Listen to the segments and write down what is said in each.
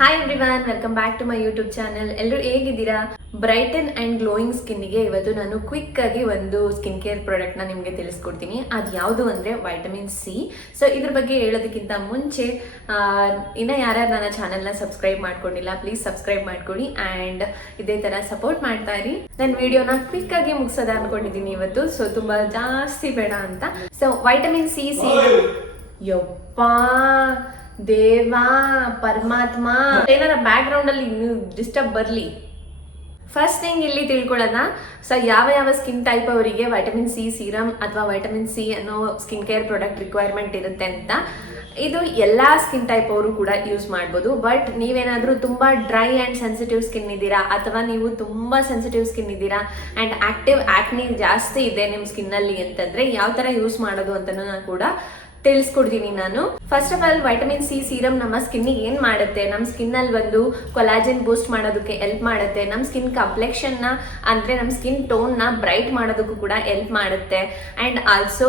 Hi everyone, welcome back to my YouTube channel. ಎಲ್ಲರೂ ಹೇಗಿದ್ದೀರಾ? Brighten and glowing ಸ್ಕಿನ್ಗೆ ಇವತ್ತು ನಾನು ಕ್ವಿಕ್ ಆಗಿ ಒಂದು ಸ್ಕಿನ್ ಕೇರ್ ಪ್ರಾಡಕ್ಟ್ನ ನಿಮಗೆ ತಿಳಿಸ್ಕೊಡ್ತೀನಿ. ಅದು ಯಾವುದು ಅಂದರೆ ವೈಟಮಿನ್ ಸಿ. ಸೊ ಇದ್ರ ಬಗ್ಗೆ ಹೇಳೋದಕ್ಕಿಂತ ಮುಂಚೆ ಇನ್ನು ಯಾರ್ಯಾರು ನನ್ನ ಚಾನಲ್ನ ಸಬ್ಸ್ಕ್ರೈಬ್ ಮಾಡ್ಕೊಂಡಿಲ್ಲ, ಪ್ಲೀಸ್ ಸಬ್ಸ್ಕ್ರೈಬ್ ಮಾಡ್ಕೊಳ್ಳಿ ಆ್ಯಂಡ್ ಇದೇ ಥರ ಸಪೋರ್ಟ್ ಮಾಡ್ತಾ ಇರಿ. ನನ್ನ ವಿಡಿಯೋನ ಕ್ವಿಕ್ ಆಗಿ ಮುಗಿಸೋದ ಅನ್ಕೊಂಡಿದ್ದೀನಿ ಇವತ್ತು, ಸೊ ತುಂಬ ಜಾಸ್ತಿ ಬೇಡ ಅಂತ. ಸೊ ವೈಟಮಿನ್ ಸಿ ಯಪ್ಪಾ ದೇವಾ ಪರಮಾತ್ಮ, ಏನಾರ ಬ್ಯಾಕ್ ಗ್ರೌಂಡ್ ಅಲ್ಲಿ ಡಿಸ್ಟರ್ಬ್ ಬರಲಿ. ಫಸ್ಟ್ ಥಿಂಗ್ ಇಲ್ಲಿ ತಿಳ್ಕೊಳ್ಳೋಣ. ಸೊ ಯಾವ ಸ್ಕಿನ್ ಟೈಪ್ ಅವರಿಗೆ ವೈಟಮಿನ್ ಸಿ ಸೀರಮ್ ಅಥವಾ ವೈಟಮಿನ್ ಸಿ ಅನ್ನೋ ಸ್ಕಿನ್ ಕೇರ್ ಪ್ರಾಡಕ್ಟ್ ರಿಕ್ವೈರ್ಮೆಂಟ್ ಇರುತ್ತೆ ಅಂತ. ಇದು ಎಲ್ಲ ಸ್ಕಿನ್ ಟೈಪ್ ಅವರು ಕೂಡ ಯೂಸ್ ಮಾಡ್ಬೋದು. ಬಟ್ ನೀವೇನಾದರೂ ತುಂಬ ಡ್ರೈ ಆ್ಯಂಡ್ ಸೆನ್ಸಿಟಿವ್ ಸ್ಕಿನ್ ಇದ್ದೀರಾ ಅಥವಾ ನೀವು ತುಂಬ ಸೆನ್ಸಿಟಿವ್ ಸ್ಕಿನ್ ಇದ್ದೀರಾ ಆ್ಯಂಡ್ ಆಕ್ಟಿವ್ ಆಕ್ನಿ ಜಾಸ್ತಿ ಇದೆ ನಿಮ್ಮ ಸ್ಕಿನ್ನಲ್ಲಿ ಅಂತಂದರೆ ಯಾವ ಥರ ಯೂಸ್ ಮಾಡೋದು ಅಂತಲೂ ನಾನು ಕೂಡ ತಿಳಿಸ್ಕೊಡ್ತೀನಿ ನಾನು. First of all vitamin C serum ನಮ್ಮ ಸ್ಕಿನ್ನಿಗೆ ಏನು ಮಾಡುತ್ತೆ, ನಮ್ಮ ಸ್ಕಿನ್ನಲ್ಲಿ ಒಂದು ಕೊಲಾಜನ್ ಬೂಸ್ಟ್ ಮಾಡೋದಕ್ಕೆ ಹೆಲ್ಪ್ ಮಾಡುತ್ತೆ. ನಮ್ಮ ಸ್ಕಿನ್ ಕಂಪ್ಲೆಕ್ಷನ್ನ ಅಂದರೆ ನಮ್ಮ ಸ್ಕಿನ್ ಟೋನ್ನ ಬ್ರೈಟ್ ಮಾಡೋದಕ್ಕೂ ಕೂಡ ಹೆಲ್ಪ್ ಮಾಡುತ್ತೆ. ಆ್ಯಂಡ್ ಆಲ್ಸೋ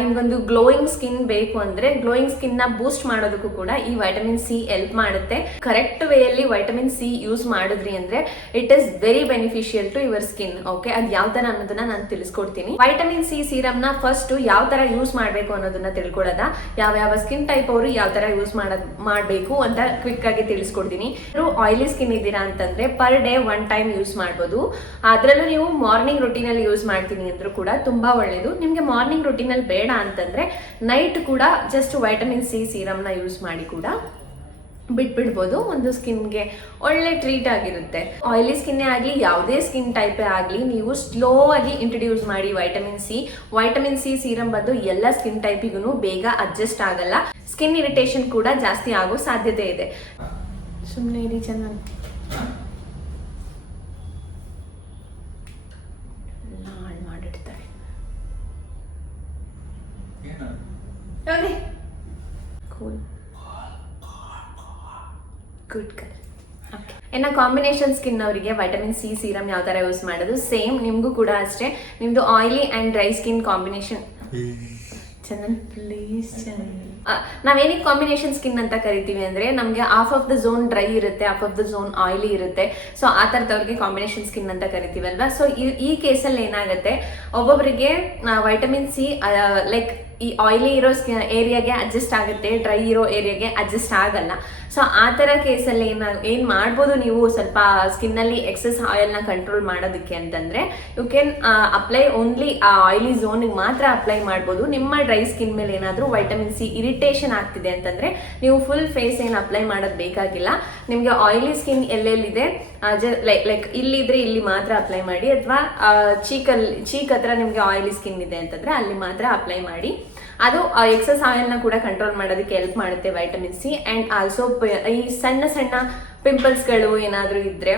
ನಿಮ್ಗೊಂದು ಗ್ಲೋಯಿಂಗ್ ಸ್ಕಿನ್ ಬೇಕು ಅಂದರೆ ಗ್ಲೋಯಿಂಗ್ ಸ್ಕಿನ್ನ ಬೂಸ್ಟ್ ಮಾಡೋದಕ್ಕೂ ಕೂಡ ಈ ವೈಟಮಿನ್ ಸಿ ಹೆಲ್ಪ್ ಮಾಡುತ್ತೆ. ಕರೆಕ್ಟ್ ವೇಯಲ್ಲಿ ವೈಟಮಿನ್ ಸಿ ಯೂಸ್ ಮಾಡಿದ್ರಿ ಅಂದರೆ it is very beneficial to your skin. Okay, ಅದು ಯಾವ ಥರ ಅನ್ನೋದನ್ನ ನಾನು ತಿಳಿಸ್ಕೊಡ್ತೀನಿ. ವೈಟಮಿನ್ ಸಿ ಸೀರಮ್ನ ಫಸ್ಟ್ ಯಾವ ಥರ ಯೂಸ್ ಮಾಡಬೇಕು ಅನ್ನೋದನ್ನ ತಿಳ್ಕೊಳ್ಳೋದ, ಯಾವ ಸ್ಕಿನ್ ಟೈಪ್ ಅವರು ಯಾವ ತರ ಯೂಸ್ ಮಾಡಬೇಕು ಅಂತ ಕ್ವಿಕ್ ಆಗಿ ತಿಳಿಸ್ಕೊಡ್ತೀನಿ. ಆಯಿಲಿ ಸ್ಕಿನ್ ಇದ್ದೀರಾ ಅಂತಂದ್ರೆ ಪರ್ ಡೇ 1 ಟೈಮ್ ಯೂಸ್ ಮಾಡ್ಬೋದು. ಅದರಲ್ಲೂ ನೀವು ಮಾರ್ನಿಂಗ್ ರುಟೀನ್ ಅಲ್ಲಿ ಯೂಸ್ ಮಾಡ್ತೀನಿ ಅಂದ್ರೂ ಕೂಡ ತುಂಬಾ ಒಳ್ಳೇದು. ನಿಮ್ಗೆ ಮಾರ್ನಿಂಗ್ ರುಟೀನ್ ಅಲ್ಲಿ ಬೇಡ ಅಂತಂದ್ರೆ ನೈಟ್ ಕೂಡ ಜಸ್ಟ್ ವೈಟಮಿನ್ ಸಿ ಸೀರಮ್ ನ ಯೂಸ್ ಮಾಡಿ ಕೂಡ ಬಿಟ್ಬಿಡ್ಬೋದು. ಒಂದು ಸ್ಕಿನ್ಗೆ ಒಳ್ಳೆ ಟ್ರೀಟ್ ಆಗಿರುತ್ತೆ. ಆಯಿಲಿ ಸ್ಕಿನ್ನೇ ಆಗಲಿ ಯಾವುದೇ ಸ್ಕಿನ್ ಟೈಪೇ ಆಗಲಿ ನೀವು ಸ್ಲೋ ಆಗಿ ಇಂಟ್ರೊಡ್ಯೂಸ್ ಮಾಡಿ ವೈಟಮಿನ್ ಸಿ ಸೀರಮ್ ಬಂದು ಎಲ್ಲ ಸ್ಕಿನ್ ಟೈಪಿಗೂ ಬೇಗ ಅಡ್ಜಸ್ಟ್ ಆಗಲ್ಲ. ಸ್ಕಿನ್ ಇರಿಟೇಷನ್ ಕೂಡ ಜಾಸ್ತಿ ಆಗೋ ಸಾಧ್ಯತೆ ಇದೆ. ಸುಮ್ಮನೆ ಇರಿ ಚೆನ್ನಾಗಿ ಮಾಡಿಡ್ತಾರೆ. Cool good colour. ಓಕೆ, ಇನ್ನು ಕಾಂಬಿನೇಷನ್ ಸ್ಕಿನ್ ಅವರಿಗೆ ವೈಟಮಿನ್ ಸಿ ಸೀರಮ್ ಯಾವ ಥರ ಯೂಸ್ ಮಾಡೋದು ಸೇಮ್ ನಿಮಗೂ ಕೂಡ ಅಷ್ಟೇ. ನಿಮ್ಮದು oily and dry skin combination ಚಂದನ್ ಪ್ಲೀಸ್ ನಾವೇನಿಗೆ ಕಾಂಬಿನೇಷನ್ ಸ್ಕಿನ್ ಅಂತ ಕರಿತೀವಿ ಅಂದರೆ ನಮಗೆ half of the zone dry ಇರುತ್ತೆ, half of the zone oily ಇರುತ್ತೆ. ಸೊ ಆ ಥರದವ್ರಿಗೆ ಕಾಂಬಿನೇಷನ್ ಸ್ಕಿನ್ ಅಂತ ಕರಿತೀವಲ್ವಾ. ಸೊ ಈ ಕೇಸಲ್ಲಿ ಏನಾಗುತ್ತೆ, ಒಬ್ಬೊಬ್ಬರಿಗೆ ವೈಟಮಿನ್ ಸಿ ಲೈಕ್ ಈ ಆಯಿಲಿ ಇರೋ ಏರಿಯಾಗೆ ಅಡ್ಜಸ್ಟ್ ಆಗುತ್ತೆ, ಡ್ರೈ ಇರೋ ಏರಿಯಾಗೆ ಅಡ್ಜಸ್ಟ್ ಆಗಲ್ಲ. ಸೊ ಆ ಥರ ಕೇಸಲ್ಲಿ ಏನು ಮಾಡ್ಬೋದು ನೀವು ಸ್ವಲ್ಪ ಸ್ಕಿನ್ನಲ್ಲಿ ಎಕ್ಸೆಸ್ ಆಯಿಲ್ನ ಕಂಟ್ರೋಲ್ ಮಾಡೋದಕ್ಕೆ ಅಂತಂದರೆ ಯು ಕ್ಯಾನ್ ಅಪ್ಲೈ ಓನ್ಲಿ ಆ ಆಯಿಲಿ ಝೋನಿಗೆ ಮಾತ್ರ ಅಪ್ಲೈ ಮಾಡ್ಬೋದು. ನಿಮ್ಮ ಡ್ರೈ ಸ್ಕಿನ್ ಮೇಲೆ ಏನಾದರೂ ವೈಟಮಿನ್ ಸಿ ಇರಿಟೇಷನ್ ಆಗ್ತಿದೆ ಅಂತಂದರೆ ನೀವು ಫುಲ್ ಫೇಸ್ ಏನು ಅಪ್ಲೈ ಮಾಡೋದು ಬೇಕಾಗಿಲ್ಲ. ನಿಮಗೆ ಆಯಿಲಿ ಸ್ಕಿನ್ ಎಲ್ಲೆಲ್ಲಿದೆ ಲೈಕ್ ಇಲ್ಲಿದ್ರೆ ಇಲ್ಲಿ ಮಾತ್ರ ಅಪ್ಲೈ ಮಾಡಿ, ಅಥವಾ ಚೀಕ್ ಹತ್ರ ನಿಮಗೆ ಆಯಿಲಿ ಸ್ಕಿನ್ ಇದೆ ಅಂತಂದರೆ ಅಲ್ಲಿ ಮಾತ್ರ ಅಪ್ಲೈ ಮಾಡಿ. ಅದು ಎಕ್ಸಸ್ ಆಯಿಲ್ನ ಕೂಡ ಕಂಟ್ರೋಲ್ ಮಾಡೋದಕ್ಕೆ ಹೆಲ್ಪ್ ಮಾಡುತ್ತೆ ವೈಟಮಿನ್ ಸಿ. ಆ್ಯಂಡ್ ಆಲ್ಸೋ ಈ ಸಣ್ಣ ಪಿಂಪಲ್ಸ್ಗಳು ಏನಾದರೂ ಇದ್ದರೆ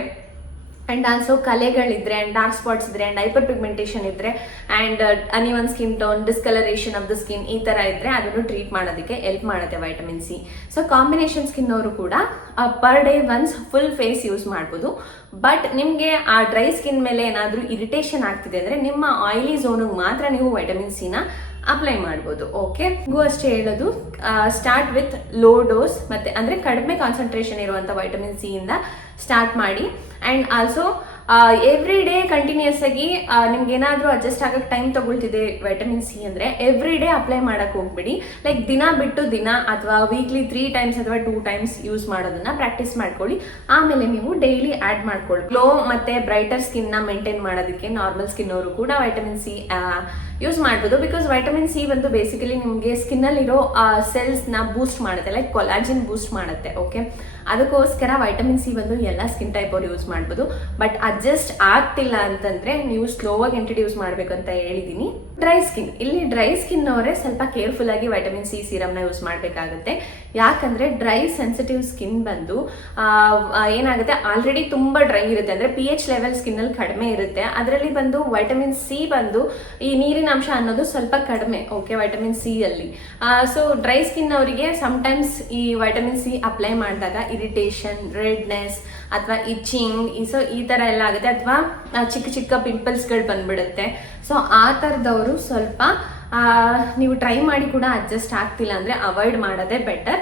ಆ್ಯಂಡ್ ಆಲ್ಸೋ ಕಲೆಗಳಿದ್ರೆ ಆ್ಯಂಡ್ ಡಾರ್ಕ್ ಸ್ಪಾಟ್ಸ್ ಇದ್ರೆ ಆ್ಯಂಡ್ ಹೈಪರ್ ಪಿಗ್ಮೆಂಟೇಷನ್ ಇದ್ರೆ and uneven skin tone, discolouration of the skin ಈ ಥರ ಇದ್ರೆ ಅದನ್ನು ಟ್ರೀಟ್ ಮಾಡೋದಕ್ಕೆ ಹೆಲ್ಪ್ ಮಾಡುತ್ತೆ vitamin C. So combination skin ಅವರು ಕೂಡ per day once full face use ಮಾಡ್ಬೋದು. ಬಟ್ ನಿಮಗೆ ಆ ಡ್ರೈ ಸ್ಕಿನ್ ಮೇಲೆ ಏನಾದರೂ ಇರಿಟೇಷನ್ ಆಗ್ತಿದೆ ಅಂದರೆ ನಿಮ್ಮ ಆಯಿಲಿ ಝೋನಿಗೆ ಮಾತ್ರ ನೀವು ವೈಟಮಿನ್ ಸಿನ ಅಪ್ಲೈ ಮಾಡ್ಬೋದು. ಓಕೆ, ಅಷ್ಟೇ ಹೇಳೋದು, ಸ್ಟಾರ್ಟ್ ವಿತ್ ಲೋ ಡೋಸ್ ಮತ್ತೆ ಅಂದರೆ ಕಡಿಮೆ ಕಾನ್ಸಂಟ್ರೇಷನ್ ಇರುವಂಥ ವೈಟಮಿನ್ ಸಿ ಇಂದ ಸ್ಟಾರ್ಟ್ ಮಾಡಿ. And also every day continuous ಆಗಿ ನಿಮ್ಗೆ ಏನಾದರೂ ಅಡ್ಜಸ್ಟ್ ಆಗಕ್ಕೆ ಟೈಮ್ ತಗೊಳ್ತಿದೆ ವೈಟಮಿನ್ ಸಿ ಅಂದರೆ ಎವ್ರಿ ಡೇ ಅಪ್ಲೈ ಮಾಡಕ್ಕೆ ಹೋಗ್ಬಿಡಿ. ಲೈಕ್ ದಿನ ಬಿಟ್ಟು ದಿನ ಅಥವಾ ವೀಕ್ಲಿ 3 ಟೈಮ್ಸ್ ಅಥವಾ 2 ಟೈಮ್ಸ್ ಯೂಸ್ ಮಾಡೋದನ್ನ ಪ್ರಾಕ್ಟೀಸ್ ಮಾಡ್ಕೊಳ್ಳಿ. ಆಮೇಲೆ ನೀವು ಡೈಲಿ ಆ್ಯಡ್ ಮಾಡ್ಕೊಳ್ಳಿ. ಗ್ಲೋ ಮತ್ತು ಬ್ರೈಟರ್ ಸ್ಕಿನ್ನ ಮೇಂಟೈನ್ ಮಾಡೋದಕ್ಕೆ ನಾರ್ಮಲ್ ಸ್ಕಿನ್ ಅವರು ಕೂಡ ವೈಟಮಿನ್ ಸಿ ಯೂಸ್ ಮಾಡ್ಬೋದು. ಬಿಕಾಸ್ ವೈಟಮಿನ್ ಸಿ ಬಂದು ಬೇಸಿಕಲಿ ನಿಮಗೆ ಸ್ಕಿನ್ನಲ್ಲಿರೋ ಸೆಲ್ಸ್ನ ಬೂಸ್ಟ್ ಮಾಡುತ್ತೆ, ಲೈಕ್ ಕೊಲಾಜಿನ್ ಬೂಸ್ಟ್ ಮಾಡುತ್ತೆ. ಓಕೆ, ಅದಕ್ಕೋಸ್ಕರ ವೈಟಮಿನ್ ಸಿ ಬಂದು ಎಲ್ಲ ಸ್ಕಿನ್ ಟೈಪ್ ಅವ್ರು ಯೂಸ್ ಮಾಡ್ಬೋದು. ಬಟ್ ಅಡ್ಜಸ್ಟ್ ಆಗ್ತಿಲ್ಲ ಅಂತಂದರೆ ನೀವು ಸ್ಲೋವಾಗಿ ಇಂಟ್ರಡ್ಯೂಸ್ ಮಾಡಬೇಕಂತ ಹೇಳಿದ್ದೀನಿ. ಡ್ರೈ ಸ್ಕಿನ್, ಇಲ್ಲಿ ಡ್ರೈ ಸ್ಕಿನ್ ಅವರೇ ಸ್ವಲ್ಪ ಕೇರ್ಫುಲ್ ಆಗಿ ವೈಟಮಿನ್ ಸಿ ಸೀರಮ್ನ ಯೂಸ್ ಮಾಡಬೇಕಾಗುತ್ತೆ. ಯಾಕಂದರೆ ಡ್ರೈ ಸೆನ್ಸಿಟಿವ್ ಸ್ಕಿನ್ ಬಂದು ಏನಾಗುತ್ತೆ, ಆಲ್ರೆಡಿ ತುಂಬ ಡ್ರೈ ಇರುತ್ತೆ, ಅಂದರೆ pH ಲೆವೆಲ್ ಸ್ಕಿನ್ನಲ್ಲಿ ಕಡಿಮೆ ಇರುತ್ತೆ. ಅದರಲ್ಲಿ ಬಂದು ವೈಟಮಿನ್ ಸಿ ಬಂದು ಈ ನೀರಿನ ಅಂಶ ಅನ್ನೋದು ಸ್ವಲ್ಪ ಕಡಿಮೆ. ಓಕೆ, ವೈಟಮಿನ್ ಸಿ ಅಲ್ಲಿ ಸೊ ಡ್ರೈ ಸ್ಕಿನ್ ಅವರಿಗೆ ಸಮ್ಟೈಮ್ಸ್ ಈ ವೈಟಮಿನ್ ಸಿ ಅಪ್ಲೈ ಮಾಡಿದಾಗ ಇರಿಟೇಷನ್, ರೆಡ್ನೆಸ್ ಅಥವಾ ಇಚಿಂಗ್ ಸೊ ಈ ಥರ ಎಲ್ಲ ಆಗುತ್ತೆ, ಅಥವಾ ಚಿಕ್ಕ ಪಿಂಪಲ್ಸ್ಗಳು ಬಂದ್ಬಿಡುತ್ತೆ. ಸೊ ಆ ಥರದವರು ಸ್ವಲ್ಪ ನೀವು ಟ್ರೈ ಮಾಡಿ ಕೂಡ ಅಡ್ಜಸ್ಟ್ ಆಗ್ತಿಲ್ಲ ಅಂದರೆ ಅವಾಯ್ಡ್ ಮಾಡೋದೇ ಬೆಟರ್.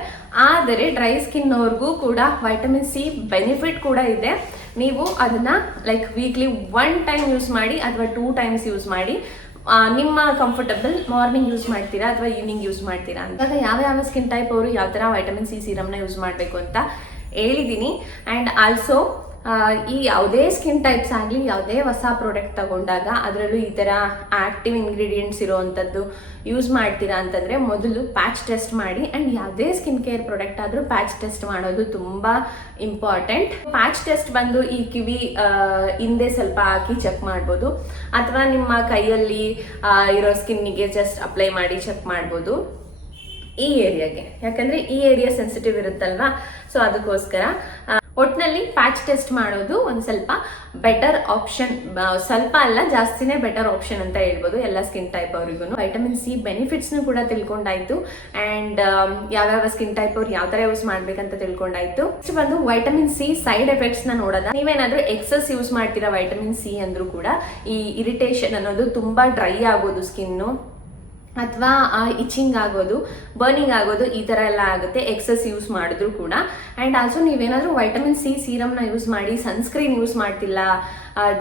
ಆದರೆ ಡ್ರೈ ಸ್ಕಿನ್ ಅವ್ರಿಗೂ ಕೂಡ ವೈಟಮಿನ್ ಸಿ ಬೆನಿಫಿಟ್ ಕೂಡ ಇದೆ. ನೀವು ಅದನ್ನ ಲೈಕ್ ವೀಕ್ಲಿ 1 ಟೈಮ್ ಯೂಸ್ ಮಾಡಿ ಅಥವಾ 2 ಟೈಮ್ಸ್ ಯೂಸ್ ಮಾಡಿ. ನಿಮ್ಮ ಕಂಫರ್ಟಬಲ್ ಮಾರ್ನಿಂಗ್ ಯೂಸ್ ಮಾಡ್ತೀರಾ ಅಥವಾ ಈವ್ನಿಂಗ್ ಯೂಸ್ ಮಾಡ್ತೀರಾ ಅಂತ ಯಾವ ಸ್ಕಿನ್ ಟೈಪ್ ಅವರು ಯಾವ ಥರ ವೈಟಮಿನ್ ಸಿ ಸೀರಮ್ನ ಯೂಸ್ ಮಾಡಬೇಕು ಅಂತ ಹೇಳಿದ್ದೀನಿ. ಆ್ಯಂಡ್ ಆಲ್ಸೋ ಈ ಯಾವುದೇ ಸ್ಕಿನ್ ಟೈಪ್ಸ್ ಆಗಲಿ ಯಾವುದೇ ಹೊಸ ಪ್ರಾಡಕ್ಟ್ ತಗೊಂಡಾಗ ಅದರಲ್ಲೂ ಈ ಥರ ಆ್ಯಕ್ಟಿವ್ ಇಂಗ್ರೀಡಿಯೆಂಟ್ಸ್ ಇರೋವಂಥದ್ದು ಯೂಸ್ ಮಾಡ್ತೀರಾ ಅಂತಂದರೆ ಮೊದಲು ಪ್ಯಾಚ್ ಟೆಸ್ಟ್ ಮಾಡಿ. ಆ್ಯಂಡ್ ಯಾವುದೇ ಸ್ಕಿನ್ ಕೇರ್ ಪ್ರಾಡಕ್ಟ್ ಆದರೂ ಪ್ಯಾಚ್ ಟೆಸ್ಟ್ ಮಾಡೋದು ತುಂಬ ಇಂಪಾರ್ಟೆಂಟ್. ಪ್ಯಾಚ್ ಟೆಸ್ಟ್ ಬಂದು ಈ ಕಿವಿ ಹಿಂದೆ ಸ್ವಲ್ಪ ಹಾಕಿ ಚೆಕ್ ಮಾಡ್ಬೋದು, ಅಥವಾ ನಿಮ್ಮ ಕೈಯಲ್ಲಿ ಇರೋ ಸ್ಕಿನ್ನಿಗೆ ಜಸ್ಟ್ ಅಪ್ಲೈ ಮಾಡಿ ಚೆಕ್ ಮಾಡ್ಬೋದು ಈ ಏರಿಯಾಗೆ, ಯಾಕಂದರೆ ಈ ಏರಿಯಾ ಸೆನ್ಸಿಟಿವ್ ಇರುತ್ತಲ್ವಾ. ಸೊ ಅದಕ್ಕೋಸ್ಕರ ಒಟ್ಟಿನಲ್ಲಿ ಪ್ಯಾಚ್ ಟೆಸ್ಟ್ ಮಾಡೋದು ಒಂದು ಸ್ವಲ್ಪ ಬೆಟರ್ ಆಪ್ಷನ್. ಸ್ವಲ್ಪ ಅಲ್ಲ, ಜಾಸ್ತಿನೇ ಬೆಟರ್ ಆಪ್ಷನ್ ಅಂತ ಹೇಳ್ಬೋದು ಎಲ್ಲ ಸ್ಕಿನ್ ಟೈಪ್ ಅವ್ರಿಗೂ. ವೈಟಮಿನ್ ಸಿ ಬೆನಿಫಿಟ್ಸ್ನು ಕೂಡ ತಿಳ್ಕೊಂಡಾಯ್ತು. ಆ್ಯಂಡ್ ಯಾವ್ಯಾವ ಸ್ಕಿನ್ ಟೈಪ್ ಅವ್ರು ಯಾವ ಥರ ಯೂಸ್ ಮಾಡ್ಬೇಕಂತ ತಿಳ್ಕೊಂಡಾಯ್ತು. ನೆಕ್ಸ್ಟ್ ಬಂದು ವೈಟಮಿನ್ ಸಿ ಸೈಡ್ ಎಫೆಕ್ಟ್ಸ್ನ ನೋಡೋದ. ನೀವೇನಾದ್ರೂ ಎಕ್ಸಸ್ ಯೂಸ್ ಮಾಡ್ತೀರಾ ವೈಟಮಿನ್ ಸಿ ಅಂದ್ರೂ ಕೂಡ ಈ ಇರಿಟೇಷನ್ ಅನ್ನೋದು ತುಂಬ ಡ್ರೈ ಆಗೋದು ಸ್ಕಿನ್ನು, ಅಥವಾ ಇಚಿಂಗ್ ಆಗೋದು, ಬರ್ನಿಂಗ್ ಆಗೋದು, ಈ ಥರ ಎಲ್ಲ ಆಗುತ್ತೆ ಎಕ್ಸಸ್ ಯೂಸ್ ಮಾಡಿದ್ರು ಕೂಡ. ಆ್ಯಂಡ್ ಆಲ್ಸೋ ನೀವೇನಾದರೂ ವೈಟಮಿನ್ ಸಿ ಸೀರಮ್ನ ಯೂಸ್ ಮಾಡಿ ಸನ್ಸ್ಕ್ರೀನ್ ಯೂಸ್ ಮಾಡ್ತಿಲ್ಲ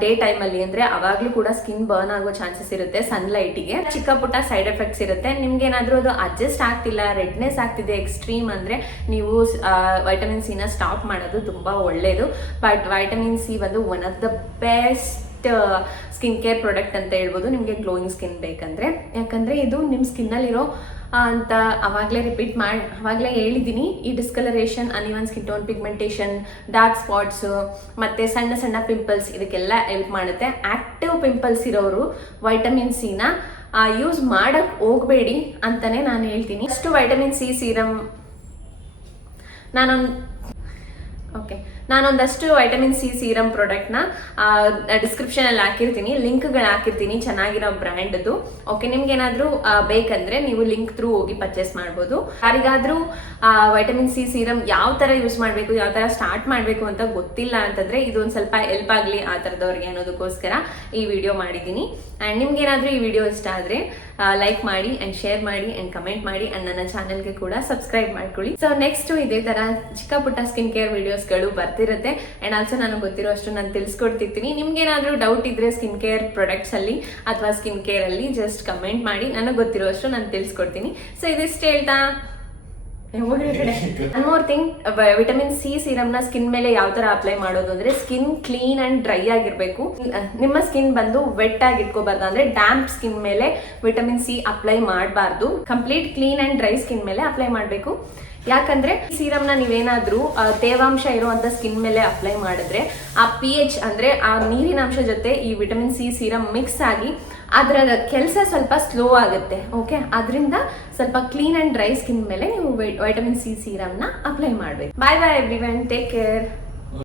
ಡೇ ಟೈಮಲ್ಲಿ ಅಂದರೆ ಅವಾಗಲೂ ಕೂಡ ಸ್ಕಿನ್ ಬರ್ನ್ ಆಗೋ ಚಾನ್ಸಸ್ ಇರುತ್ತೆ. ಸನ್ಲೈಟಿಗೆ ಚಿಕ್ಕ ಪುಟ್ಟ ಸೈಡ್ ಎಫೆಕ್ಟ್ಸ್ ಇರುತ್ತೆ. ನಿಮ್ಗೇನಾದರೂ ಅದು ಅಡ್ಜಸ್ಟ್ ಆಗ್ತಿಲ್ಲ, ರೆಡ್ನೆಸ್ ಆಗ್ತಿದೆ ಎಕ್ಸ್ಟ್ರೀಮ್ ಅಂದರೆ ನೀವು ವೈಟಮಿನ್ ಸಿನ ಸ್ಟಾಪ್ ಮಾಡೋದು ತುಂಬ ಒಳ್ಳೆಯದು. ಬಟ್ ವೈಟಮಿನ್ ಸಿ ಒಂದು one of the best skin care product ಅಂತ ಹೇಳ್ಬೋದು ನಿಮಗೆ ಗ್ಲೋಯಿಂಗ್ ಸ್ಕಿನ್ ಬೇಕಂದ್ರೆ. ಯಾಕಂದರೆ ಇದು ನಿಮ್ಮ ಸ್ಕಿನ್ನಲ್ಲಿರೋ ಅಂತ ಅವಾಗಲೇ ಹೇಳಿದ್ದೀನಿ, ಈ discolouration, uneven skin tone, pigmentation, dark spots ಮತ್ತು ಸಣ್ಣ ಸಣ್ಣ ಪಿಂಪಲ್ಸ್ ಇದಕ್ಕೆಲ್ಲ ಹೆಲ್ಪ್ ಮಾಡುತ್ತೆ. ಆ್ಯಕ್ಟಿವ್ ಪಿಂಪಲ್ಸ್ ಇರೋರು ವೈಟಮಿನ್ ಸಿನ ಯೂಸ್ ಮಾಡೋಕ್ಕೆ ಹೋಗಬೇಡಿ ಅಂತಲೇ ನಾನು ಹೇಳ್ತೀನಿ. ಅಷ್ಟು ವೈಟಮಿನ್ ಸಿ ಸೀರಮ್ ನಾನೊಂದಷ್ಟು ವೈಟಮಿನ್ ಸಿ ಸೀರಮ್ ಪ್ರಾಡಕ್ಟ್ನ ಡಿಸ್ಕ್ರಿಪ್ಷನಲ್ಲಿ ಹಾಕಿರ್ತೀನಿ, ಲಿಂಕ್ಗಳು ಹಾಕಿರ್ತೀನಿ ಚೆನ್ನಾಗಿರೋ ಬ್ರ್ಯಾಂಡ್ದು. ಓಕೆ, ನಿಮ್ಗೇನಾದರೂ ಬೇಕಂದರೆ ನೀವು ಲಿಂಕ್ ಥ್ರೂ ಹೋಗಿ ಪರ್ಚೇಸ್ ಮಾಡ್ಬೋದು. ಯಾರಿಗಾದರೂ ವೈಟಮಿನ್ ಸಿ ಸೀರಮ್ ಯಾವ ಥರ ಯೂಸ್ ಮಾಡಬೇಕು, ಯಾವ ಥರ ಸ್ಟಾರ್ಟ್ ಮಾಡಬೇಕು ಅಂತ ಗೊತ್ತಿಲ್ಲ ಅಂತಂದರೆ ಇದು ಒಂದು ಸ್ವಲ್ಪ ಹೆಲ್ಪ್ ಆಗಲಿ ಆ ಥರದವ್ರಿಗೆ ಅನ್ನೋದಕ್ಕೋಸ್ಕರ ಈ ವಿಡಿಯೋ ಮಾಡಿದ್ದೀನಿ. ಆ್ಯಂಡ್ ನಿಮ್ಗೇನಾದರೂ ಈ ವಿಡಿಯೋ ಇಷ್ಟ ಆದರೆ ಲೈಕ್ ಮಾಡಿ ಆ್ಯಂಡ್ ಶೇರ್ ಮಾಡಿ ಆ್ಯಂಡ್ ಕಮೆಂಟ್ ಮಾಡಿ ಆ್ಯಂಡ್ ನನ್ನ ಚಾನಲ್ಗೆ ಕೂಡ ಸಬ್ಸ್ಕ್ರೈಬ್ ಮಾಡ್ಕೊಳ್ಳಿ. ಸೊ ನೆಕ್ಸ್ಟು ಇದೇ ಥರ ಚಿಕ್ಕ ಪುಟ್ಟ ಸ್ಕಿನ್ ಕೇರ್ ವಿಡಿಯೋಸ್ಗಳು ಬರ್ತಿರುತ್ತೆ. ಆ್ಯಂಡ್ ಆಲ್ಸೋ ನನಗೆ ಗೊತ್ತಿರೋ ಅಷ್ಟು ನಾನು ತಿಳಿಸ್ಕೊಡ್ತಿರ್ತೀನಿ. ನಿಮ್ಗೇನಾದರೂ ಡೌಟ್ ಇದ್ದರೆ ಸ್ಕಿನ್ ಕೇರ್ ಪ್ರಾಡಕ್ಟ್ಸಲ್ಲಿ ಅಥವಾ ಸ್ಕಿನ್ ಕೇರಲ್ಲಿ ಜಸ್ಟ್ ಕಮೆಂಟ್ ಮಾಡಿ, ನನಗೆ ಗೊತ್ತಿರೋ ಅಷ್ಟು ನಾನು ತಿಳಿಸ್ಕೊಡ್ತೀನಿ. ಸೊ ಇದಿಷ್ಟು ಹೇಳ್ತಾ one more thing, vitamin C ಸೀರಮ್ನ ಸ್ಕಿನ್ ಮೇಲೆ ಯಾವ ತರ ಅಪ್ಲೈ ಮಾಡೋದು ಅಂದ್ರೆ ಸ್ಕಿನ್ ಕ್ಲೀನ್ ಅಂಡ್ ಡ್ರೈ ಆಗಿರ್ಬೇಕು. ನಿಮ್ಮ ಸ್ಕಿನ್ ಬಂದು ವೆಟ್ ಆಗಿ ಇಟ್ಕೋಬಾರ್ದು, ಅಂದ್ರೆ ಡ್ಯಾಂಪ್ ಸ್ಕಿನ್ ಮೇಲೆ ವಿಟಮಿನ್ ಸಿ ಅಪ್ಲೈ ಮಾಡಬಾರ್ದು. Complete clean and dry skin ಮೇಲೆ ಅಪ್ಲೈ ಮಾಡಬೇಕು. ಯಾಕಂದ್ರೆ ಸೀರಮ್ನ ನೀವೇನಾದ್ರೂ ತೇವಾಂಶ ಇರುವಂತ ಸ್ಕಿನ್ ಮೇಲೆ ಅಪ್ಲೈ ಮಾಡಿದ್ರೆ ಆ pH ಅಂದ್ರೆ ಆ ನೀರಿನಾಂಶ ಜೊತೆ ಈ ವಿಟಮಿನ್ ಸಿ ಸೀರಮ್ ಮಿಕ್ಸ್ ಆಗಿ ಅದರ ಕೆಲಸ ಸ್ವಲ್ಪ ಸ್ಲೋ ಆಗುತ್ತೆ. ಓಕೆ, ಅದರಿಂದ ಸ್ವಲ್ಪ ಕ್ಲೀನ್ ಅಂಡ್ ಡ್ರೈ ಸ್ಕಿನ್ ಮೇಲೆ ನೀವು ವೈಟಮಿನ್ ಸಿ ಸೀರಮ್ನ ಅಪ್ಲೈ ಮಾಡಬೇಕು. ಬಾಯ್ ಬಾಯ್ ಎವ್ರಿವನ್, ಟೇಕ್ ಕೇರ್.